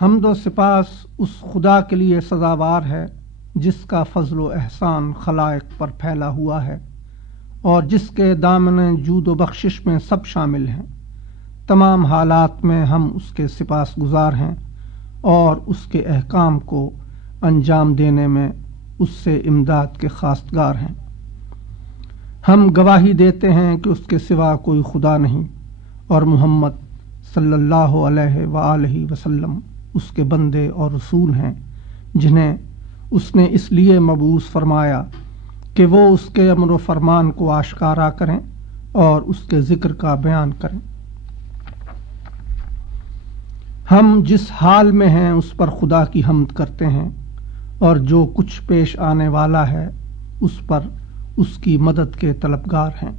حمد و سپاس اس خدا کے لیے سزاوار ہے جس کا فضل و احسان خلائق پر پھیلا ہوا ہے اور جس کے دامن جود و بخشش میں سب شامل ہیں۔ تمام حالات میں ہم اس کے سپاس گزار ہیں اور اس کے احکام کو انجام دینے میں اس سے امداد کے خواستگار ہیں۔ ہم گواہی دیتے ہیں کہ اس کے سوا کوئی خدا نہیں اور محمد صلی اللہ علیہ وآلہ وسلم اس کے بندے اور رسول ہیں جنہیں اس نے اس لیے مبعوث فرمایا کہ وہ اس کے امر و فرمان کو آشکارا کریں اور اس کے ذکر کا بیان کریں۔ ہم جس حال میں ہیں اس پر خدا کی حمد کرتے ہیں اور جو کچھ پیش آنے والا ہے اس پر اس کی مدد کے طلبگار ہیں۔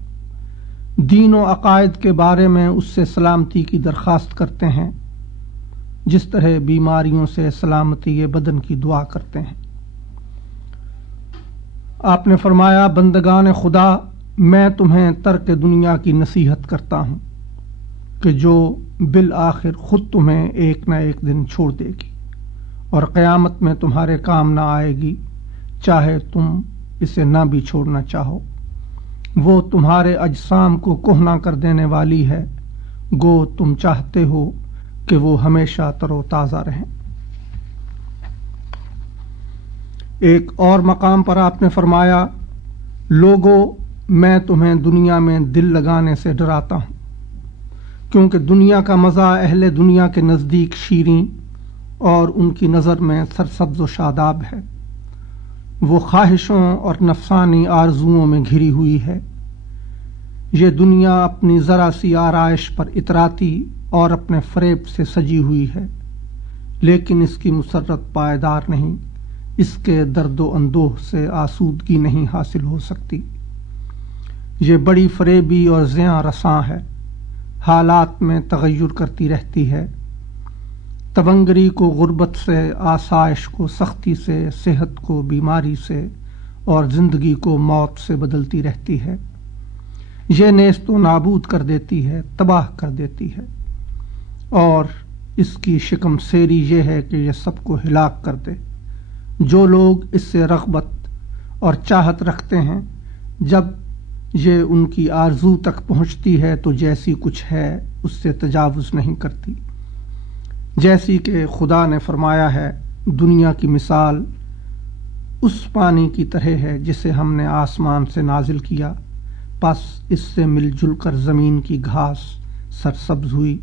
دین و عقائد کے بارے میں اس سے سلامتی کی درخواست کرتے ہیں جس طرح بیماریوں سے سلامتی بدن کی دعا کرتے ہیں۔ آپ نے فرمایا، بندگان خدا، میں تمہیں ترک دنیا کی نصیحت کرتا ہوں کہ جو بالآخر خود تمہیں ایک نہ ایک دن چھوڑ دے گی اور قیامت میں تمہارے کام نہ آئے گی، چاہے تم اسے نہ بھی چھوڑنا چاہو۔ وہ تمہارے اجسام کو کہنا کر دینے والی ہے، گو تم چاہتے ہو کہ وہ ہمیشہ تر و تازہ رہیں۔ ایک اور مقام پر آپ نے فرمایا، لوگو، میں تمہیں دنیا میں دل لگانے سے ڈراتا ہوں، کیونکہ دنیا کا مزہ اہل دنیا کے نزدیک شیریں اور ان کی نظر میں سرسبز و شاداب ہے۔ وہ خواہشوں اور نفسانی آرزوؤں میں گھری ہوئی ہے۔ یہ دنیا اپنی ذرا سی آرائش پر اتراتی اور اپنے فریب سے سجی ہوئی ہے، لیکن اس کی مسرت پائیدار نہیں، اس کے درد و اندوہ سے آسودگی نہیں حاصل ہو سکتی۔ یہ بڑی فریبی اور زیاں رساں ہے، حالات میں تغیر کرتی رہتی ہے، تونگری کو غربت سے، آسائش کو سختی سے، صحت کو بیماری سے اور زندگی کو موت سے بدلتی رہتی ہے۔ یہ نیست و نابود کر دیتی ہے، تباہ کر دیتی ہے، اور اس کی شکم سیری یہ ہے کہ یہ سب کو ہلاک کر دے۔ جو لوگ اس سے رغبت اور چاہت رکھتے ہیں، جب یہ ان کی آرزو تک پہنچتی ہے تو جیسی کچھ ہے اس سے تجاوز نہیں کرتی۔ جیسی کہ خدا نے فرمایا ہے، دنیا کی مثال اس پانی کی طرح ہے جسے ہم نے آسمان سے نازل کیا، پس اس سے مل جل کر زمین کی گھاس سرسبز ہوئی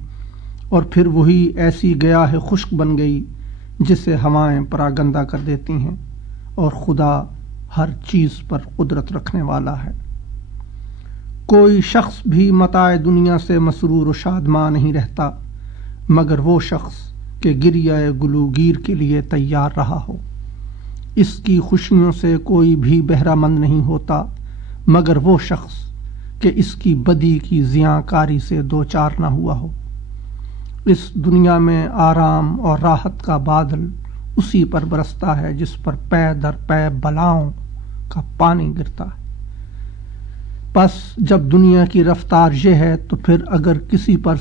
اور پھر وہی ایسی گیاہ خشک بن گئی جسے ہوائیں پراگندہ کر دیتی ہیں، اور خدا ہر چیز پر قدرت رکھنے والا ہے۔ کوئی شخص بھی متاع دنیا سے مسرور و شادمان نہیں رہتا مگر وہ شخص کہ گریہ گلوگیر کے لیے تیار رہا ہو۔ اس کی خوشیوں سے کوئی بھی بہرہ مند نہیں ہوتا مگر وہ شخص کہ اس کی بدی کی زیاں کاری سے دوچار نہ ہوا ہو۔ اس دنیا میں آرام اور راحت کا بادل اسی پر برستا ہے جس پر پے در پے بلاؤں کا پانی گرتا ہے۔ پس جب دنیا کی رفتار یہ ہے تو پھر اگر کسی پر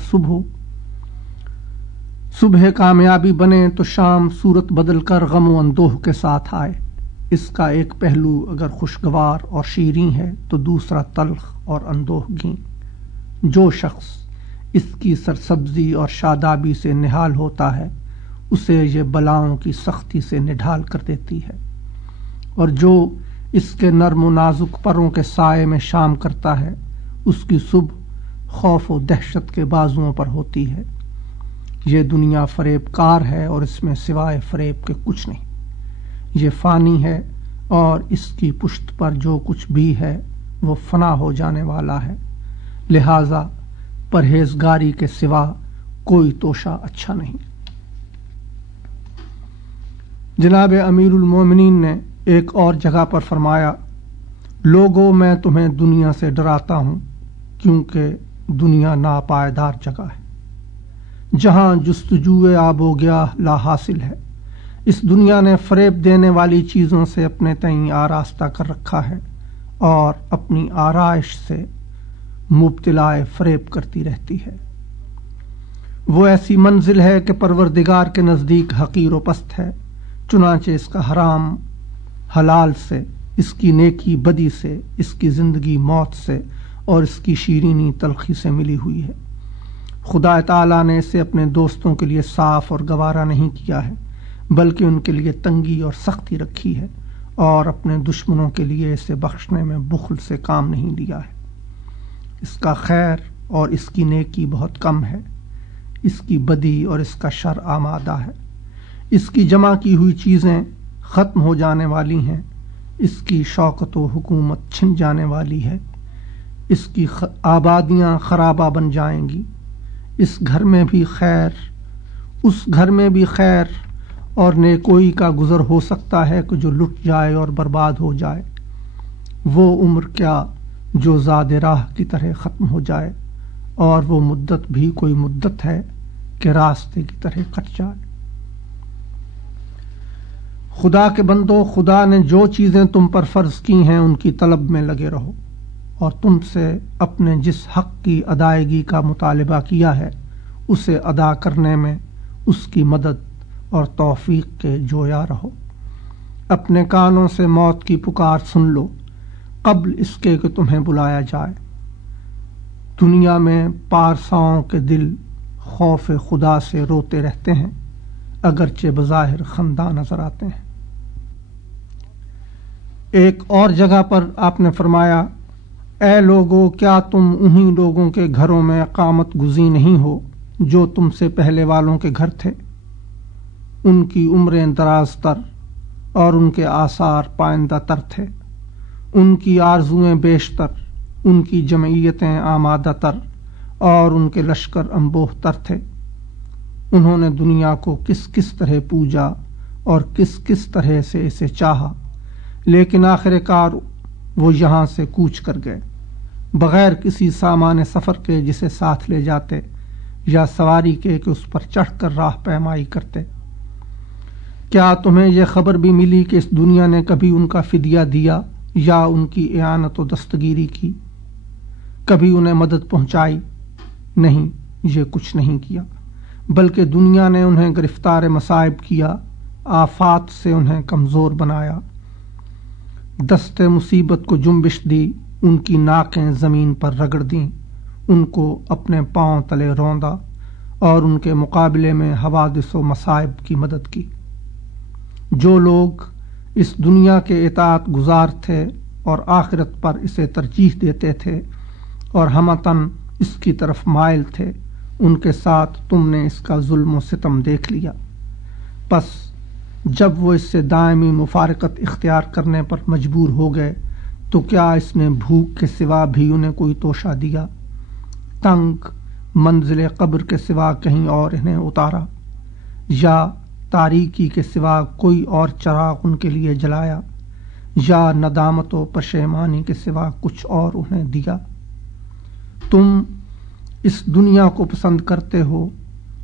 صبح کامیابی بنے تو شام صورت بدل کر غم و اندوہ کے ساتھ آئے۔ اس کا ایک پہلو اگر خوشگوار اور شیریں ہے تو دوسرا تلخ اور اندوہگیں۔ جو شخص اس کی سرسبزی اور شادابی سے نہال ہوتا ہے اسے یہ بلاؤں کی سختی سے نڈھال کر دیتی ہے، اور جو اس کے نرم و نازک پروں کے سائے میں شام کرتا ہے اس کی صبح خوف و دہشت کے بازوؤں پر ہوتی ہے۔ یہ دنیا فریب کار ہے اور اس میں سوائے فریب کے کچھ نہیں۔ یہ فانی ہے اور اس کی پشت پر جو کچھ بھی ہے وہ فنا ہو جانے والا ہے، لہذا پرہیزگاری کے سوا کوئی توشہ اچھا نہیں۔ جناب امیر المومنین نے ایک اور جگہ پر فرمایا، لوگو، میں تمہیں دنیا سے ڈراتا ہوں کیونکہ دنیا ناپائیدار جگہ ہے جہاں جستجوئے آب و گیاہ لا حاصل ہے۔ اس دنیا نے فریب دینے والی چیزوں سے اپنے تئیں آراستہ کر رکھا ہے اور اپنی آرائش سے مبتلا فریب کرتی رہتی ہے۔ وہ ایسی منزل ہے کہ پروردگار کے نزدیک حقیر و پست ہے، چنانچہ اس کا حرام حلال سے، اس کی نیکی بدی سے، اس کی زندگی موت سے اور اس کی شیرینی تلخی سے ملی ہوئی ہے۔ خدا تعالیٰ نے اسے اپنے دوستوں کے لیے صاف اور گوارا نہیں کیا ہے، بلکہ ان کے لیے تنگی اور سختی رکھی ہے، اور اپنے دشمنوں کے لیے اسے بخشنے میں بخل سے کام نہیں لیا ہے۔ اس کا خیر اور اس کی نیکی بہت کم ہے، اس کی بدی اور اس کا شر آمادہ ہے۔ اس کی جمع کی ہوئی چیزیں ختم ہو جانے والی ہیں، اس کی شوکت و حکومت چھن جانے والی ہے، اس کی آبادیاں خرابہ بن جائیں گی۔ اس گھر میں بھی خیر، اس گھر میں بھی خیر اور نیکوئی کا گزر ہو سکتا ہے کہ جو لٹ جائے اور برباد ہو جائے۔ وہ عمر کیا جو زاد راہ کی طرح ختم ہو جائے، اور وہ مدت بھی کوئی مدت ہے کہ راستے کی طرح کٹ جائے۔ خدا کے بندو، خدا نے جو چیزیں تم پر فرض کی ہیں ان کی طلب میں لگے رہو، اور تم سے اپنے جس حق کی ادائیگی کا مطالبہ کیا ہے اسے ادا کرنے میں اس کی مدد اور توفیق کے جویا رہو۔ اپنے کانوں سے موت کی پکار سن لو قبل اس کے کہ تمہیں بلایا جائے۔ دنیا میں پارساؤں کے دل خوف خدا سے روتے رہتے ہیں، اگرچہ بظاہر خنداں نظر آتے ہیں۔ ایک اور جگہ پر آپ نے فرمایا، اے لوگو، کیا تم انہی لوگوں کے گھروں میں اقامت گزین نہیں ہو جو تم سے پہلے والوں کے گھر تھے؟ ان کی عمریں دراز تر اور ان کے آثار پائندہ تر تھے، ان کی آرزوئیں بیشتر، ان کی جمعیتیں آمادہ تر اور ان کے لشکر انبوہ تر تھے۔ انہوں نے دنیا کو کس کس طرح پوجا اور کس کس طرح سے اسے چاہا، لیکن آخر کار وہ یہاں سے کوچ کر گئے، بغیر کسی سامان سفر کے جسے ساتھ لے جاتے، یا سواری کے کہ اس پر چڑھ کر راہ پیمائی کرتے۔ کیا تمہیں یہ خبر بھی ملی کہ اس دنیا نے کبھی ان کا فدیہ دیا یا ان کی اعانت و دستگیری کی؟ کبھی انہیں مدد پہنچائی؟ نہیں، یہ کچھ نہیں کیا، بلکہ دنیا نے انہیں گرفتار مصائب کیا، آفات سے انہیں کمزور بنایا، دست مصیبت کو جنبش دی، ان کی ناکیں زمین پر رگڑ دیں، ان کو اپنے پاؤں تلے روندا اور ان کے مقابلے میں حوادث و مصائب کی مدد کی۔ جو لوگ اس دنیا کے اطاعت گزار تھے اور آخرت پر اسے ترجیح دیتے تھے اور ہمتاً اس کی طرف مائل تھے، ان کے ساتھ تم نے اس کا ظلم و ستم دیکھ لیا۔ پس جب وہ اس سے دائمی مفارقت اختیار کرنے پر مجبور ہو گئے تو کیا اس نے بھوک کے سوا بھی انہیں کوئی توشہ دیا؟ تنگ منزل قبر کے سوا کہیں اور انہیں اتارا؟ یا تاریکی کے سوا کوئی اور چراغ ان کے لیے جلایا؟ یا ندامت و پشیمانی کے سوا کچھ اور انہیں دیا؟ تم اس دنیا کو پسند کرتے ہو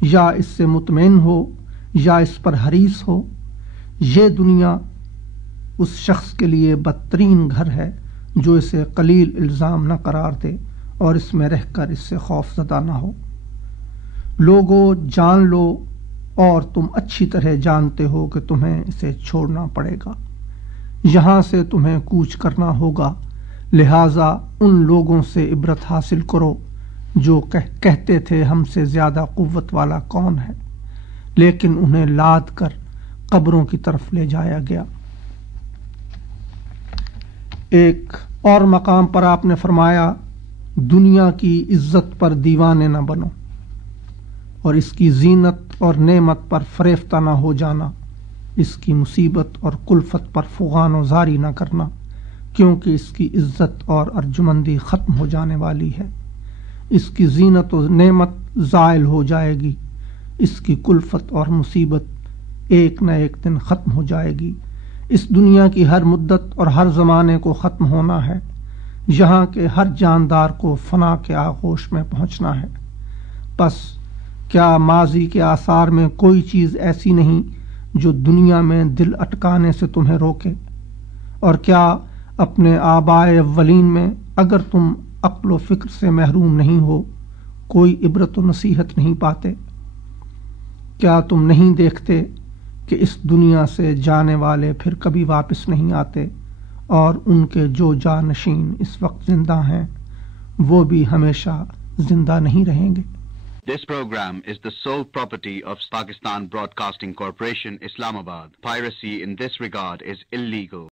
یا اس سے مطمئن ہو یا اس پر حریص ہو؟ یہ دنیا اس شخص کے لیے بدترین گھر ہے جو اسے قلیل الزام نہ قرار دے اور اس میں رہ کر اس سے خوف زدہ نہ ہو۔ لوگو، جان لو، اور تم اچھی طرح جانتے ہو کہ تمہیں اسے چھوڑنا پڑے گا، یہاں سے تمہیں کوچ کرنا ہوگا، لہٰذا ان لوگوں سے عبرت حاصل کرو جو کہتے تھے ہم سے زیادہ قوت والا کون ہے، لیکن انہیں لاد کر قبروں کی طرف لے جایا گیا۔ ایک اور مقام پر آپ نے فرمایا، دنیا کی عزت پر دیوانے نہ بنو اور اس کی زینت اور نعمت پر فریفتہ نہ ہو جانا، اس کی مصیبت اور کلفت پر فغان و زاری نہ کرنا، کیونکہ اس کی عزت اور ارجمندی ختم ہو جانے والی ہے، اس کی زینت و نعمت زائل ہو جائے گی، اس کی کلفت اور مصیبت ایک نہ ایک دن ختم ہو جائے گی۔ اس دنیا کی ہر مدت اور ہر زمانے کو ختم ہونا ہے، یہاں کے ہر جاندار کو فنا کے آغوش میں پہنچنا ہے۔ پس کیا ماضی کے آثار میں کوئی چیز ایسی نہیں جو دنیا میں دل اٹکانے سے تمہیں روکے؟ اور کیا اپنے آبائے اولین میں اگر تم عقل و فکر سے محروم نہیں ہو کوئی عبرت و نصیحت نہیں پاتے؟ کیا تم نہیں دیکھتے کہ اس دنیا سے جانے والے پھر کبھی واپس نہیں آتے اور ان کے جو جانشین اس وقت زندہ ہیں وہ بھی ہمیشہ زندہ نہیں رہیں گے۔ This program is the sole property of Pakistan Broadcasting Corporation, Islamabad. Piracy in this regard is illegal.